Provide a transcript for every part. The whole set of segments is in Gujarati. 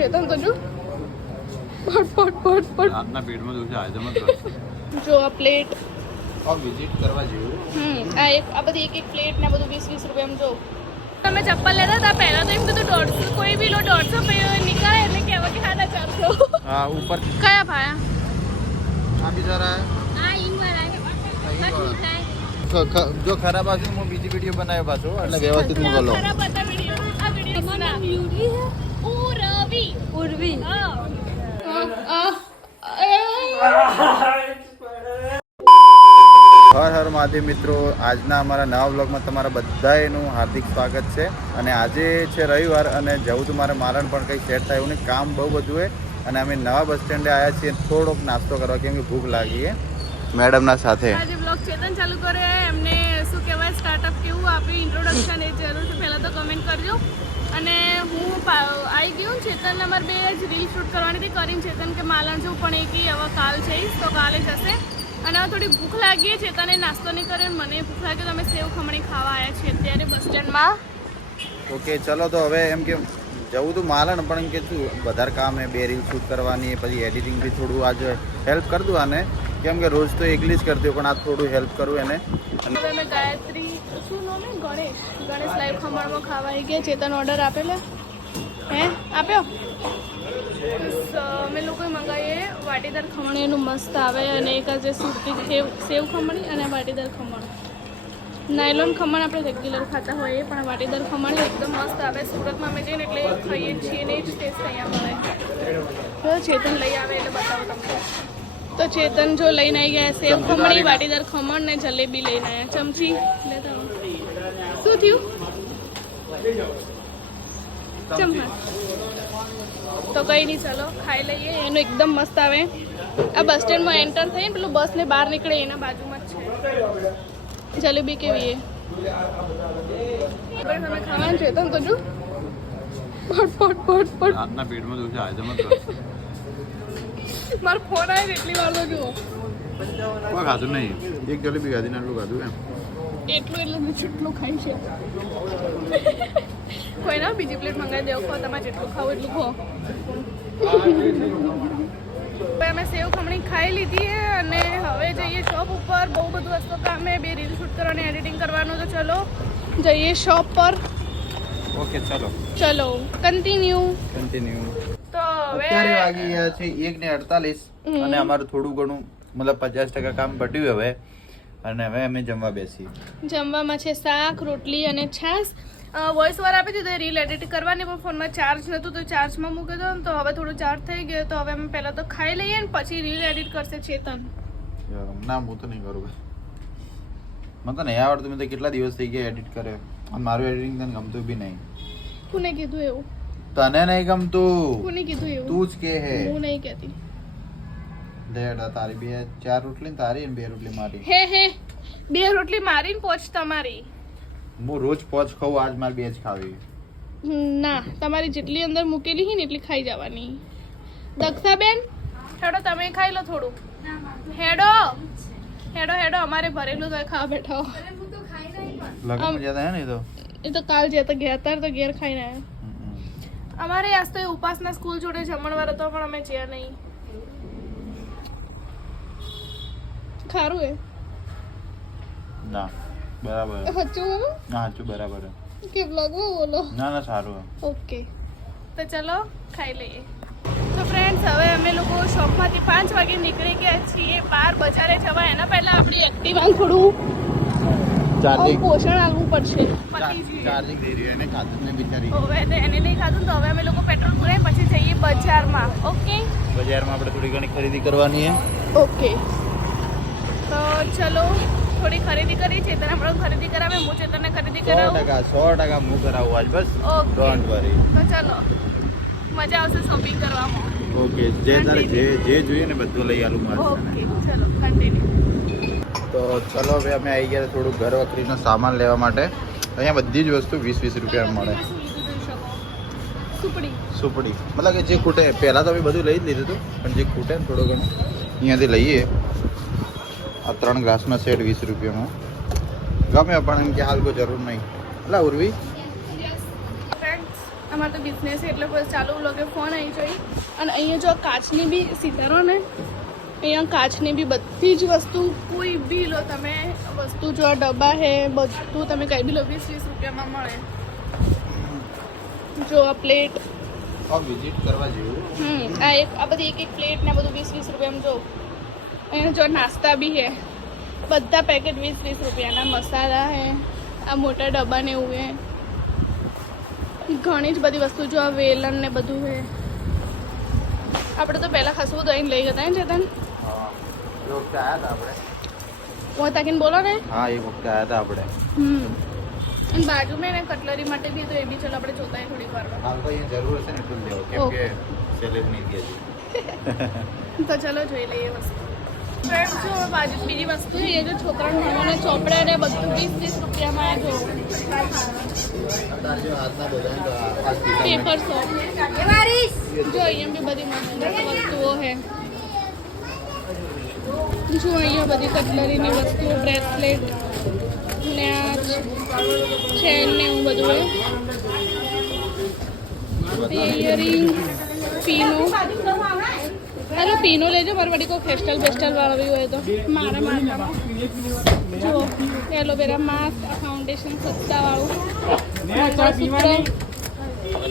ચેતન તો જો પટ આપના પેટમાં દુખે આજે મત કર જો આ પ્લેટ આ વિઝિટ કરવા જેવું આ બધી એક પ્લેટ ને બધું 20-20 રૂપિયામાં જો તમે ચપ્પલ લેતા હતા પહેલા તો એમ કીધું 150 કોઈ બી લો 150 નીકળે એટલે કહેવા કે હા 400 હા ઉપર કયા ભાયા આ બી જરા આ ઈન વાળા જો ખરાબ આવશે હું બીજી વિડીયો બનાવ્યો પાછો એટલે વ્યવસ્થિત મૂકો લો ખરાબ હતા વિડીયો આ વિડીયો ના યુરી હે ઉર્વી હા હર હર મહાદેવ મિત્રો, આજના અમારા નવા વ્લોગમાં તમારા બધાનું હાર્દિક સ્વાગત છે. અને આજે છે રવિવાર અને જવું તો મારે મારણ પણ કંઈ સેટ થાય એવું નહીં, કામ બહુ બધું હોય. અને અમે નવા બસ સ્ટેન્ડે આવ્યા છીએ થોડોક નાસ્તો કરવા, કેમ કે ભૂખ લાગી છે મેડમના સાથે. આજે બ્લોગ ચેતન ચાલુ કરે, એમને શું કહેવાય સ્ટાર્ટઅપ કેવું આપ્યું ઇન્ટ્રોડક્શન એ જરૂર છે પહેલાં તો કમેન્ટ કરજો. અને હું આવી ગયું ચેતન અમારે બે જ રીલ શૂટ કરવાની હતી કરીને ચેતન કે માલણ જવું પણ એક હવે કાલ જઈશ તો કાલે જશે. અને હવે થોડી ભૂખ લાગી છે, તને નાસ્તો નહીં કર્યો, મને ભૂખ લાગી તો અમે સેવ ખમણી ખાવા આવ્યા છીએ અત્યારે બસ સ્ટેન્ડમાં. ઓકે ચલો તો હવે એમ કે જવું તો માલણ પણ એમ કે શું વધારે કામ હે, બે રીલ શૂટ કરવાની, પછી એડિટિંગ બી થોડું આજે હેલ્પ કરી દઉં આને, કેમ કે રોજ તો એકલી જ કરતી હોય પણ આ થોડું હેલ્પ કરું એને. હવે અમે ગાયત્રી શું નામ હે ગણેશ લાઈવ ખમણમાં ખાવા આવી ગયા. ચેતન ઓર્ડર આપેલો હે આપ્યો અમે લોકોએ મંગાવીએ વાટીદાર ખમણી, એનું મસ્ત આવે. અને એક જે સુરતી સેવ ખમણી અને વાટીદાર ખમણ. નાયલોન ખમણ આપણે રેગ્યુલર ખાતા હોઈએ પણ વાટીદાર ખમણ એકદમ મસ્ત આવે. સુરતમાં અમે જઈને એટલે ખાઈએ છીએ ને એ જ ટેસ્ટ અહીંયા મળે. તો ચેતન લઈ આવે એટલે બતાવો તમને. તો ચેતન જો લઈને આવી ગયા સેવ ખમણી, વાટીદાર ખમણ ને જલેબી લઈને આવ્યા. ચમચી લેતા શું થયું ચમચા તો કંઈ નહીં, ચાલો ખાઈ લઈએ. એનું એકદમ મસ્ત આવે. આ બસ સ્ટેન્ડમાં એન્ટર થઈને પેલું બસ ને બહાર નીકળે એના બાજુમાં જ છે. જલેબી કેવી એ તમે ખાવાનું છે તો જો પટ આપના પેટમાં દુખે આજે મત કર મારો ફોન આવે એટલી વાર તો જુઓ કોઈ ખાધું નહીં, એક જલેબી ખાધી ને આટલું ખાધું એમ એટલું એટલે જેટલું ખાઈ છે. કોઈ ના બીજી પ્લેટ મંગાવી દેવો, ખો તમારે જેટલું ખાવું એટલું ખો. અમે સેવ ખમણી ખાઈ લીધી અને હવે જઈએ શોપ ઉપર. બહુ બધું વસ્તુ કામ છે, બે રીલ શૂટ કરવાની, એડિટિંગ કરવાનું. તો ચલો જઈએ શોપ પર. ઓકે ચલો કન્ટિન્યુ. તો અત્યારે વાગી ગયા છે 1:48 અને અમારું થોડું ઘણું મતલબ 50% કામ પટ્યું હવે. અને હવે અમે જમવા બેસી. જમવામાં છે શાક, રોટલી અને છાશ. વોઇસ ઓવર આપી દીધો રીલ એડિટ કરવાની, પણ ફોનમાં ચાર્જ નહોતું તો ચાર્જમાં મૂકી દો ને તો હવે થોડું ચાર્જ થઈ ગયો. તો હવે અમે પહેલાં તો ખાઈ લઈએ ને પછી રીલ એડિટ કરશે ચેતન. ના હું તો નહીં કરું, મને તો નહીં આવડતું. મેં તો કેટલા દિવસ થઈ ગયા એડિટ કરે અને મારું એડિટિંગ તને ગમતું બી નહીં. કોને કીધું એવું? તને નહીં ગમતું? કોને કીધું એવું? તું જ કે હે. હું નહીં કહેતી. તારી 4 રોટલી તારી અને 2 રોટલી મારી. હે 2 રોટલી મારી ને પોચ તમારી. હું રોજ પોચ ખાઉં, આજ મારે 2 જ ખાવી. ના, તમારી જેટલી અંદર મૂકેલી છે ને એટલી ખાઈ જવાની. દક્ષાબેન હેડો તમે ખાઈ લો થોડું. હેડો અમારે ભરેલું તો ખાવા બેઠા હો. લગન જ્યાદા હે ને એ તો કાલ જતા ગયા અત્યારે તો ઘેર ખાઈને આવ્યા. અમારે આજ તો ઉપાસના સ્કૂલ જોડે જમણવાર હતો પણ અમે જ્યાં નહીં. ખારું એ ના બરાબર હચું ના હચું બરાબર કેમ લાગવું બોલો. ના સારું. ઓકે તો ચલો ખાઈ લઈએ. તો ફ્રેન્ડ્સ હવે અમે લોકો શોપમાંથી 5 વાગે નીકળી ગયા છીએ બહાર બજારે જવા. એના પહેલા આપણી એક્ટિવા થોડું પોષણ આપવું પડશે. ચાર્જિંગ દે રહી એને ખાધું ને બિચારી. હવે એને નહીં ખાધું તો હવે અમે લોકો પેટ્રોલ પુરાઈ પછી જઈએ બજારમાં. ઓકે બજારમાં આપણે થોડી ઘણી ખરીદી કરવાની છે. ઓકે તો ચલો થોડી ખરીદી કરી. ચેતન હમણાં ખરીદી કરાવે, હું ચેતનને ખરીદી કરાવું. 100% હું કરાવું આજ બસ. Don't worry. તો ચલો મજા આવશે શોપિંગ કરવામાં. ઓકે જે તારે જે જોઈએ ને બધું લઈ આલું મારે. ઓકે ચલો કન્ટિન્યુ. તો ચલો હવે અમે આવી ગયા થોડું ઘર વખરીનો સામાન લેવા માટે. અહીંયા બધી જ વસ્તુ 20-20 રૂપિયામાં મળે. સુપડી મતલબ કે જે ખૂટે પહેલાં તો અમે બધું લઈ જ લીધું હતું પણ જે ખૂટે ને થોડું ઘણું અહીંયાથી લઈએ. આ 3 ગ્લાસનો સેટ 20 રૂપિયામાં ગમે પણ એમ કે હાલ કોઈ જરૂર નહીં. એટલે ઉર્વી અમારે તો બિઝનેસ એટલે બસ ચાલુ લોકે ફોન આવી જોઈ. અને અહીંયા જો કાચની બી સીધા રહો ને, અહીંયા કાચની બી બધી જ વસ્તુ કોઈ બી લો તમે વસ્તુ જો ડબ્બા હે બધું તમે કંઈ બી લો 20-20 રૂપિયામાં મળે. જો આ પ્લેટ વિઝિટ કરવા જેવું. આ બધી એક પ્લેટ ને બધું 20-20 રૂપિયામાં જો. અહીંયા જો નાસ્તા બી હે બધા પેકેટ 20-20 રૂપિયાના. મસાલા હે આ મોટા ડબ્બા ને એવું હે. ઘણી જ બધી વસ્તુ જો આ વેલણ ને બધું હે. આપણે તો પહેલાં ખાસું બધું અહીં લઈ ગયા ને ચેતન. એ વખતે આવ્યા હતા આપણે. હું તાકીને બોલો ને. હા એ વખતે આવ્યા હતા આપણે. અને બાજુમાં ને કટલરી માટે બી તો એ બી ચાલો આપણે જોતા થોડીક વાર. હાલ તો અહીંયા જરૂર હશે ને એટલું જ લેવો કેમ કે સેલેડ નહીં દે છે. તો ચલો જોઈ લઈએ વસ્તુ. ફ્રેન્ડ જો બાજુ બીજી વસ્તુ છે એ જો છોકરાનું ભણવાના ચોપડા ને બધું 20-30 રૂપિયામાં જો. અત્યારે જો હાથના બધા પેપર શોપ જો અહીંયા બી બધી મસ્ત વસ્તુઓ છે. જો અહીંયા બધી કટલરીની વસ્તુઓ બ્રેસલેટ ને આ ચેન ને એવું બધું હોય. ઇયરિંગ પીનો હેલો પીનો લેજો મારી વાળી કોઈ ફેસ્ટલ વાળો બી હોય તો મારા માથામાં જો એલોવેરા માસ્ક ફાઉન્ડેશન સત્તાવાળું મંગળસૂત્ર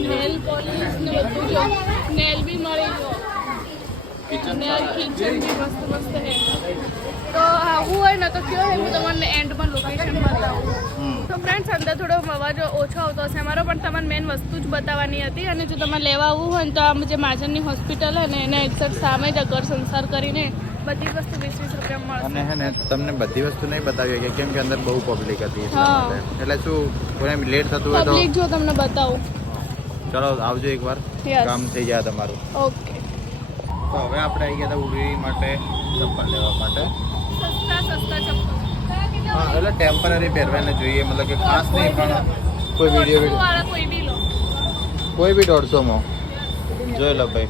નેલ પોલિશ ને બધું જો નેલ બી મળી જો. નેલ કિચન બી મસ્ત મસ્ત હે. તો આવું હોય ને તો કયો હે હું તમને એન્ડમાં લોકેશન બતાવું. તો ફ્રેન્ડ્સ અંદર થોડો અવાજ ઓછો આવતો હશે અમારો પણ તમને મેઇન વસ્તુ જ બતાવવાની હતી. અને જો તમારે લેવા આવવું હોય ને તો આમ જે માજનની હોસ્પિટલ હે ને એના એક્ઝેક્ટ સામે જ ઘર સંસાર કરીને બધી વસ્તુ 20-20 રૂપિયામાં મળશે. અને હે ને તમને બધી વસ્તુ નહીં બતાવી કે કેમ કે અંદર બહુ પબ્લિક હતી એટલા માટે. એટલે શું કોઈને લેટ થતું હોય તો પબ્લિક જો તમને બતાવું. ચલો આવજો એકવાર Yes. કામ થઈ જાય તમારું. ઓકે તો હવે આપણે આવી ગયા હતા ઉરી માટે ચપ્પલ લેવા માટે. સસ્તા ચપ્પલ હા એટલે ટેમ્પરરી પહેરવાને જોઈએ મતલબ કે ખાસ નહીં પણ કોઈ વિડીયો વાળા કોઈ બી લો. કોઈ બી 150માં જોઈ લો ભાઈ.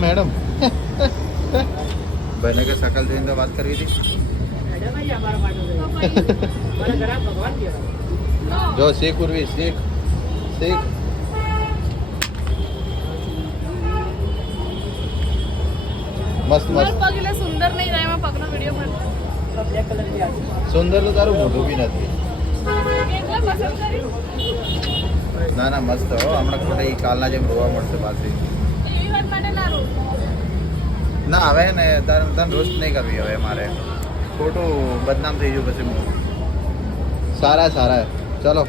મેડમ ભાઈને કે શકલ જોઈને તો વાત કરવી હતી. જો શીખ ઉર્વી શીખ મસ્ત મારા પગ એટલે સુંદર નહીં રહે એમાં પગનો વિડીયો પણ સુંદર તો તારું મોઢું બી નથી. કેટલા પસંદ કરી ના મસ્ત હો હમણાં ખોટા એ કાલના જેમ રોવા મળશે પાછી. એવી વાત માટે ના રો. ના હવે ને તને રોસ્ટ નહીં કરવી હવે મારે ખોટું બદનામ થઈ ગયું પછી સારા ચલો.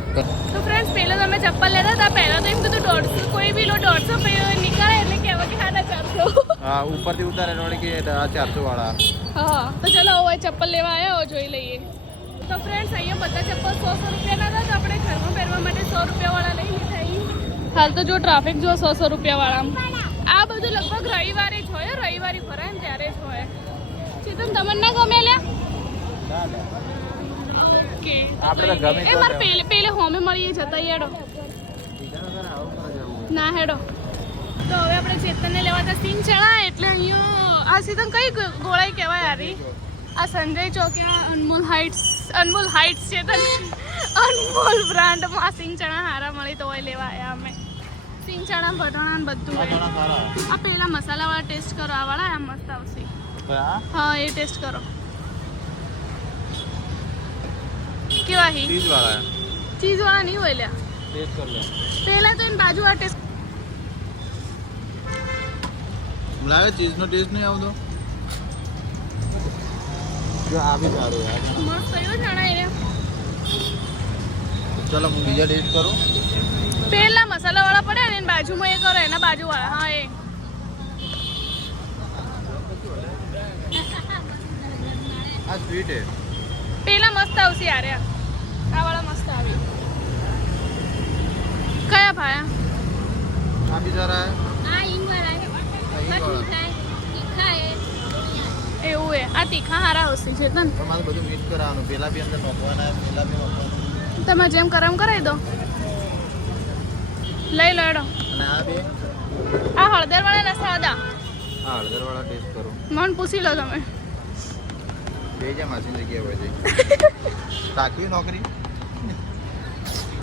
તો ફ્રેન્ડ્સ પહેલા તમે ચપ્પલ લેતા હતા પહેલા તો એમ કીધું 150 કોઈ બી લો 150 પછી નીકળે એટલે કહેવા કે હા 400. હા ઉપરથી ઉતારે વળી કે 400 વાળા. હા તો ચલો હવે ચપ્પલ લેવા આવ્યા જોઈ લઈએ. તો ફ્રેન્ડ્સ અહીંયા બધા ચપ્પલ 100 રૂપિયાના હતા તો આપણે ઘરમાં પહેરવા માટે 100 રૂપિયાવાળા લઈ લીધા. હાલ તો જો ટ્રાફિક જો 100 રૂપિયાવાળા. આ બધું લગભગ રવિવારે જ હોય રવિવારે ભરાય ને ત્યારે જ હોય. ચેતન તમને ના ગમે લ્યા કે આપણે તો ગમે એ મારે પેલે હોમે મળીએ જતા હેડો ના હેડો. તો હવે આપણે ચેતનને લેવા હતા સિંગ ચણા એટલે અહીંયા આ સીધન કઈ ગોળાઈ કહેવાય યારી. આ સંજય ચોકિયા અનમોલ હાઇટ્સ ચેતન અનમોલ બ્રાન્ડમાં સિંગ ચણા હારા મળી તો હોય લેવા આવ્યા અમે. સિંગ ચણા ભટણા ને બધું હોય. આ પેલા મસાલાવાળા ટેસ્ટ કરો આ વાળા આ મસ્ત આવશે. હા એ ટેસ્ટ કરો કેવા હી ચીઝ વાળા નહીં હોય લ્યા ટેસ્ટ કર લે પહેલા તો એની બાજુ આ ટેસ્ટ લાવે ચીઝનો ટેસ્ટ નહીં આવતો. જો આ બી સારું યાર મસ્ત થયો ચણા એને. ચલો હું બીજા ટેસ્ટ કરું. પહેલા મસાલાવાળા પડે ને એની બાજુમાં એ કરો એના બાજુવાળા હા એ આ સ્વીટ હે પેલા મસ્ત આવશે યાર આ વાળા મસ્ત આવી. કયા ભાયા આ બી સારા હે. આ ઈંગ વાળા આ ઈ વાળા. એવું હે આ તીખા હારા આવશે છે તન. પણ મારે બધું મિક્સ કરાવવાનું પેલા બી અંદર નોખવાના પેલા બી નોખવાના. તમે જેમ કરમ કરાવી દો લઈ લો એડો. અને આ બે આ હળદર વાળા ના સાદા હા હળદર વાળા ટેસ્ટ કરું. મને પૂછી લો તમે બે જા માસી જગ્યાએ હોય છે તાકી નોકરી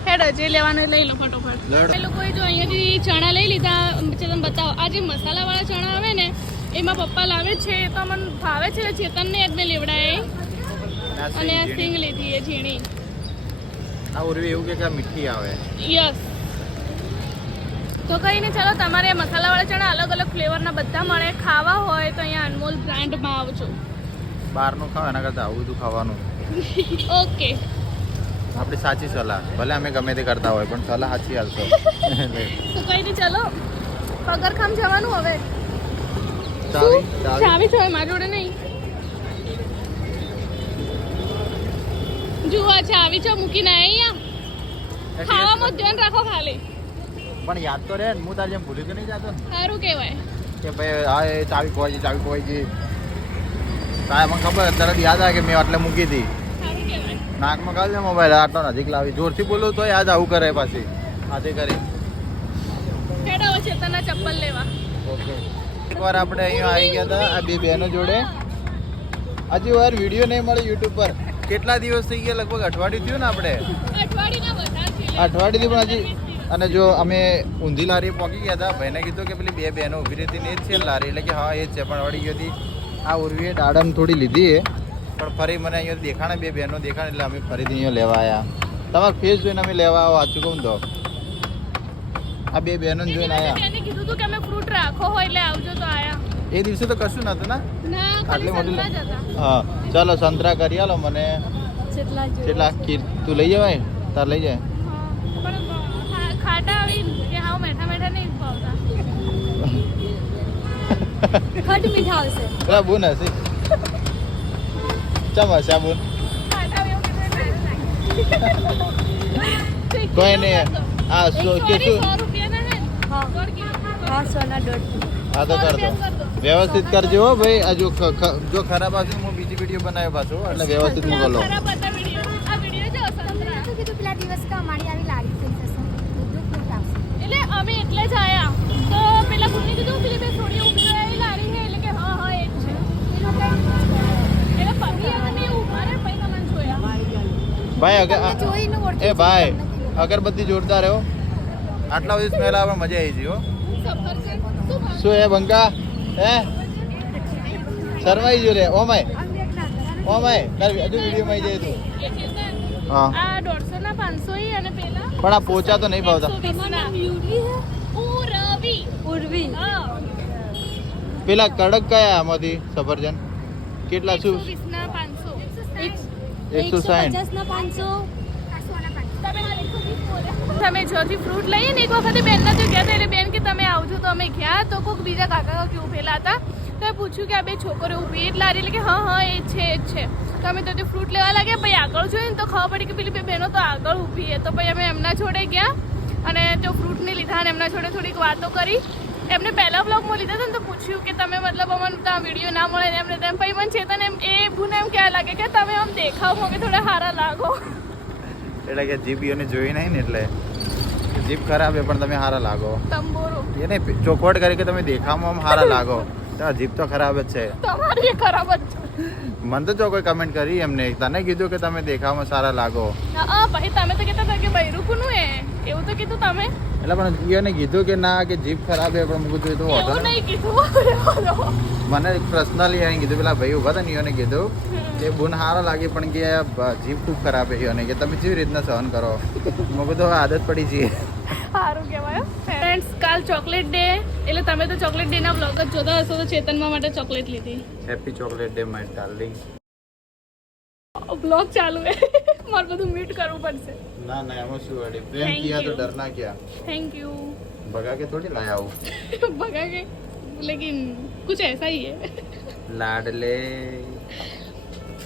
હેડ જે લેવાનું એ લઈ લો ફટોફટ લડ. એ લોકોએ જો અહીંયાથી ચણા લઈ લીધા ચેતન બતાવો આ જે મસાલાવાળા ચણા આવે ને એમાં પપ્પા લાવે છે એ તો મને ભાવે છે ચેતનને જ મેં લેવડાય અને આ સિંગ લીધી એ ઝીણી આ ઉર્વી એવું કે મીઠી આવે યસ તો કઈ નહીં ચાલો તમારે મસાલાવાળા ચણા અલગ અલગ ફ્લેવરના બધા મળે ખાવા હોય તો અહીંયા અનમોલ બ્રાન્ડમાં આવજો બહારનું ખાવ એના કરતાં આવું બધું ખાવાનું ઓકે આપણી સાચી સલાહ ભલે અમે ગમે તે કરતા હોય પણ સલાહ સાચી હાલશો તો કઈ નહીં ચાલો પગરખામ જવાનું હવે ચાવી ચાવી ચાવી છે મારી જોડે નહીં જુઓ ચાવી છે મૂકીને અહીંયા ખાવામાં ધ્યાન રાખો ખાલી પણ યાદ તો રહે ને હું તારે જેમ ભૂલી તો નહીં જતો ને સારું કહેવાય કે ભાઈ હા એ ચાવી ખોવાઈ ગઈ તારે મને ખબર તરત યાદ આવે કે મેં એટલે મૂકી હતી સારું કહેવાય નાકમાં કાઢ દે મોબાઈલ આટલો નજીક લાવી જોરથી બોલું તો યાદ આવું કરે પાછી હાથે કરે હેડ હવે ચેતનના ચપ્પલ લેવા ઓકે એકવાર આપણે અહીંયા આવી ગયા હતા આ બે બહેનો જોડે હજી વાર વિડીયો નહીં મળે યુટ્યુબ પર કેટલા દિવસ થઈ ગયા લગભગ અઠવાડિયું થયું ને આપણે અઠવાડિયાના વધારે છે અઠવાડિયેથી પણ હજી અને જો અમે ઊંધી લારી પહોંચી ગયા હતા ભાઈને કીધું કે પેલી બે બહેનો ઊભી રહેતી ને એ જ છે લારી એટલે કે હા એ જ છે પણ વળી ગઈ હતી આ ઉર્વીએ દાડમ થોડી લીધી એ પણ ફરી મને અહીંયા દેખાણે બે બહેનો દેખાણે એટલે અમે ફરીથી અહીંયા લેવા આવ્યા તમારો ફેસ જોઈને અમે લેવા આવો સાચું કહું તો આ બે બહેનો જોઈને આવ્યા એને કીધું હતું કે અમે ફ્રૂટ રાખો હોય એટલે આવજો તો આયા એ દિવસે તો કશું નહોતું ને ના આટલી ખાલી મોટી સંતરા જ હતા હા ચાલો સંતરા કરી આલો મને કેટલા તું લઈ જવાય તાર લઈ જાય પણ ખાટા આવી કે હાવ મેઠા મેઠા નહીં ભાવતા ખટ મીઠા આવશે પેલા બોન હશે ચમ હશે આ બોન ખાટા આવી એવું કીધું કોઈ નહીં આ સો કે શું 100 રૂપિયાના હે હા સોના દોઢ હા તો કર દો વ્યવસ્થિત કરજો હો ભાઈ આ જો ખરાબ આવશે હું બીજી વિડીયો બનાવ્યો પાછો એટલે વ્યવસ્થિત મૂકો લો ખરાબ હતા વિડિયો આ વિડિયો જો સંતરા તો કીધું પેલા દિવસ કે અમારી આવી લારી થઈ જશે બધું ફ્રૂટ આવશે એટલે અમે એટલે જ આયા તો પેલા ભૂલી કીધું પેલી બે છોડી ઊભી રહી લારી છે એટલે કે હા હા એ જ છે એ લોકો એટલે પગી અમે ઊભા રહે પછી તમને જોયા ભાઈ અગર જોઈને ઓળખી એ ભાઈ અગરબત્તી જોરદાર હો આટલા બધી સ્મેલ આવે પણ મજા આવી ગઈ હો સફર છે શું ભાવ? શું હે બંકા હે શરમાઈ જો રે ઓ માય તાર હજુ વિડીયોમાં આવી જાય તું એ છે ને, હા આ 150 ના 500 ઈ અને પેલા પણ આ પોચા તો નહીં ભાવતા 120 ના. ઉરવી. ઉર્વી હા. પેલા કડક કયા આમાંથી સફરજન કેટલા શું 120 ના 500. 160 ના 500 તમે જ્યાંથી ફ્રૂટ લઈએ ને એક વખતે બેનના ત્યાં ગયા હતા એટલે બેન કે તમે આવજો તો અમે ગયા તો કોઈક બીજા કાકા કે ઉભેલા હતા તો એ પૂછ્યું કે આ બે છોકરીઓ ઊભી એટલે લારી એટલે કે હા હા એ જ છે તો અમે તો ફ્રૂટ લેવા લાગ્યા પછી આગળ જોયું ને તો ખબર પડી કે પેલી બે બહેનો તો આગળ ઊભી છે તો પછી અમે એમના જોડે ગયા અને તો ફ્રૂટની લીધા અને એમના જોડે થોડીક વાતો કરી એમને પહેલા બ્લોગમાં લીધા હતા ને તો પૂછ્યું કે તમે મતલબ અમને ત્યાં વિડીયો ના મળે ને એમને તેમ પછી મને ચેતન એમ એ ભૂને એમ કહેવા લાગે કે તમે આમ દેખાવમાં કે થોડા સારા લાગો એટલે કે જીબીઓને જોઈ નહીં ને એટલે જીભ ખરાબ છે પણ તમે સારા લાગો તંબોરો એને ચોખવટ કરી કે તમે દેખાવામાં આમ સારા લાગો તો જીભ તો ખરાબ જ છે તમારી એ ખરાબ જ છે મને તો જો કોઈ કમેન્ટ કરી એમને તને કીધું કે તમે દેખાવામાં સારા લાગો હા પછી તમે તો કહેતા હતા કે બૈરું કોનું એ એવું તો કીધું તમે એટલે પણ એને કીધું કે ના કે જીભ ખરાબ છે પણ મૂકું તો એવું હોતો ને નહીં કીધું મને પર્સનલી એને કીધું પેલા ભાઈ ઉભા હતા ને એને કીધું કે બુન સારા લાગે પણ કે જીભ ખૂબ ખરાબ છે અને કે તમે કેવી રીતના સહન કરો મેં કીધું હવે આદત પડી છે સારું કહેવાય ફ્રેન્ડ્સ કાલ ચોકલેટ ડે એટલે તમે તો ચોકલેટ ડે ના બ્લોગ જ જોતા હશો તો ચેતનમાં માટે ચોકલેટ લીધી happy chocolate day my darling blog ચાલુ હે મારે બધું મ્યુટ કરવું પડશે ના ના એમાં શું વળી પ્રેમ Thank કિયા તો you. ડરના ક્યાં थैंक यू भगा के थोड़ी लाया हूँ भगा के लेकिन कुछ ऐसा ही है लाडले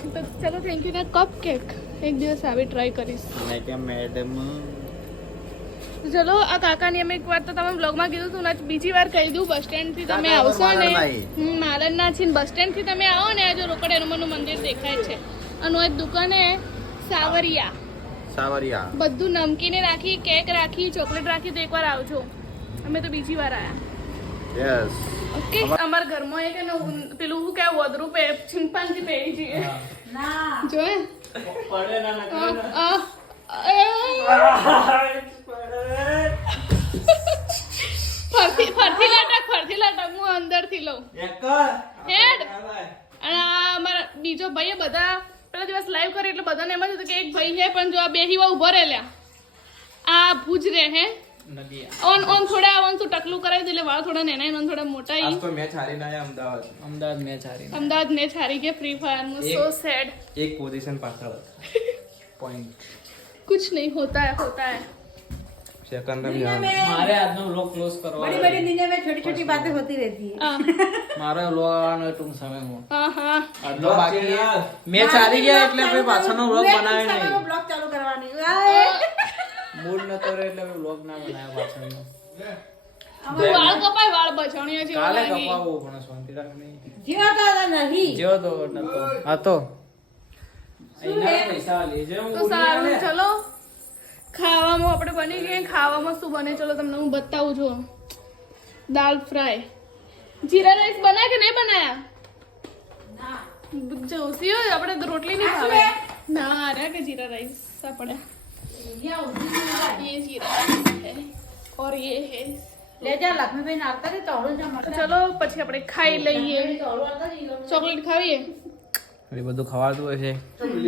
तो चलो थैंक यू ना कप केक एक દિવસ આવી ટ્રાય કરીશ मैं क्या मैडम તો ચલો આ કાકાની અમે એક વાર તો તમે બ્લોગમાં કીધું હતું ને બીજી વાર કહી દઉં બસ સ્ટેન્ડ થી તમે કાકા આવશો ને માલણના માલણના છે બસ સ્ટેન્ડ થી તમે આવો ને આ જો રોકડ હનુમાનનું મંદિર દેખાય છે અને એક દુકાન હે સાવરિયા सावरिया બધું નમકીને રાખી કેક રાખી ચોકલેટ રાખી તો એકવાર આવજો અમે તો બીજી વાર આયા યસ ઓકે અમારા ઘરમાં એક ને પેલું શું કે વધરું પે ચિંપાંજી પહેરી જઈએ જોયે ફરથી લાટક હું અંદરથી લઉં હેડ અને આ અમારા બીજો ભાઈ બધા પેલા દિવસ લાઈવ કરે એટલે બધાને એમ જ હતું કે એક ભાઈ છે પણ જો આ બે હીવા ઉભો રહેલા આ ભુજ રે હે ઓન થોડા ઓન તો ટકલું કરાવી દે એટલે વાળ થોડા નેના અને થોડા મોટા आज तो मैच हारी ना है अहमदाबाद मैच हारी ना અમદાવાદ મેચ હારી ગયા ફ્રી ફાયર में सो सैड एक पोजीशन पाछળ पॉइंट कुछ नहीं होता है सेकंड में हमारे आज નો વ્લોગ ક્લોઝ કરવા बड़ी बड़ी दुनिया में छोटी छोटी बातें होती रहती है મારો વ્લોગ આવવાનો ટૂંક સમયમાં હા આટલો બાકી મેચ હારી ગયા એટલે પછી પાછળનો વ્લોગ બનાવે નહીં ब्लॉग चालू करवानी મૂડ નતો રે એટલે વ્લોગ ના બનાવ્યો પાછળનો વાળ કપાય વાળ બચાણ્યા છે કાલે કપાવો પણ શાંતિ રાખ નહીં जीवा तो नहीं જેવો તો નતો હતો એના પૈસા લેજે હું તો સારું ચલો ખાવામાં આપણે બની ગઈ ખાવામાં શું બને ચલો તમને હું બતાવું છું દાલ ફ્રાય જીરા રાઈસ બનાયા કે નહીં બનાયા જોશી હોય આપણે તો રોટલી નહીં ખાવે ના અરે કે જીરા રાઈસ આપણે ये जीरा राइस है और ये है ले जा लक्ष्मी बहन आता रे तोड़ो जा તો ચલો પછી આપણે ખાઈ લઈએ ચોકલેટ ખાવીએ એ બધું ખવાતું હોય છે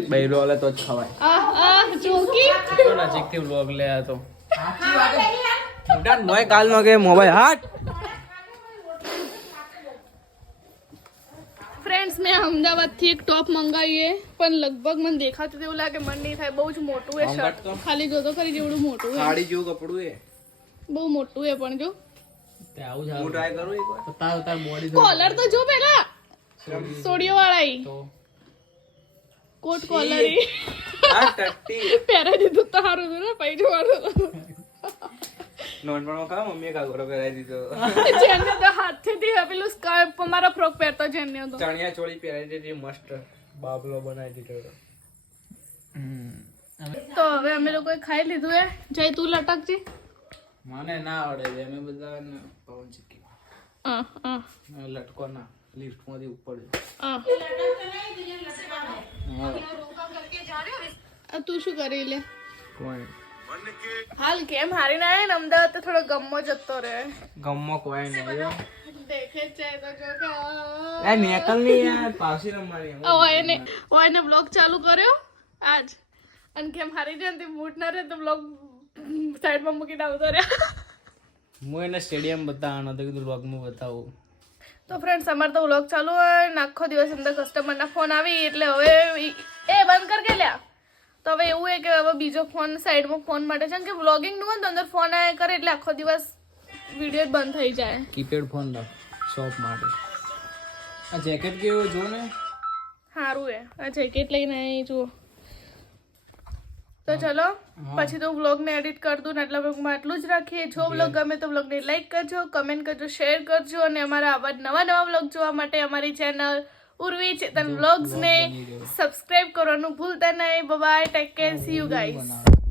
બૈરો વાલે તો જ ખવાય જોકી તો નજીકથી વ્લોગ લે આ તો મોટા નોય કાલ નો કે મોબાઈલ હાટ ફ્રેન્ડ્સ મેં અમદાવાદથી એક ટોપ મંગાવીએ પણ લગભગ મને દેખાતું તો એવું લાગે મન નહીં થાય બહુ જ મોટું એ શર્ટ ખાલી જોતો ખરી જેવડું મોટું છે સાડી જેવું કપડું એ બહુ મોટું એ પણ જો તે આવું જ હું ટ્રાય કરું એકવાર તો તાર બોડી કોલર તો જો પેલા સોડિયો વાળા ઈ તો કોટ કોલર ઈ આ ટટ્ટી પહેરાઈ દીધું તો સારું હતું ને પૈ જોવાનું નોનપણમાં કા મમ્મીએ કાગોરો પહેરાવી દીધો જેને તો હાથેથી પેલું સ્કાર્ફ મારા ફ્રોક પહેરતો જેને તો ચણિયા ચોળી પહેરાવી દીધી મસ્ત બાબલો બનાવી દીધો તો હવે અમે લોકોએ ખાઈ લીધું એ જય તું લટકજી મને ના આવડે છે અમે બધા પવન ચીકી લટકો ના લિફ્ટ માંથી ઉપર તું શું કરી લે કોઈ હાલ કેમ હારી ના ને અમદાવાદ તો થોડો ગમો જતો રહે ગમમાં કોઈ નહીં દેખે છે તો જો કે એ નેકલ નહીં યાર પાછી રમવાની ઓયને બ્લોગ ચાલુ કર્યો આજ અને કેમ હારી જાય ને મૂડ ના રહે તો બ્લોગ સાઈડમાં મૂકીને આવતો રહ્યા હું એને સ્ટેડિયમ બતાવવાનો તો કીધું વ્લોગમાં બતાવું તો ફ્રેન્ડ્સ અમારે તો વ્લોગ ચાલુ હોય ને આખો દિવસ અંદર કસ્ટમરના ફોન આવી એટલે હવે એ બંધ કર કે લ્યા તો હવે એવું છે કે હવે બીજો ફોન સાઈડમાં ફોન માટે છે કે વ્લોગિંગનું હોય ને તો અંદર ફોન આવ્યા કરે એટલે આખો દિવસ વિડીયો બંધ થઈ જાય કીપેડ ફોન લાવ શોપ માટે આ જેકેટ કેવું જો ને સારું એ આ જેકેટ લઈને આવી જુઓ તો ચલો પછી તો વ્લોગને એડિટ કરી દઉં ને એટલા વ્લોગમાં આટલું જ રાખીએ જો વ્લોગ ગમે તો વ્લોગને લાઈક કરજો કમેન્ટ કરજો શેર કરજો અને અમારા આવા નવા વ્લોગ જોવા માટે અમારી ચેનલ ઉર્વી ચેતન વ્લોગ્સને સબસ્ક્રાઇબ કરવાનું ભૂલતા નહીં bye take care C you guys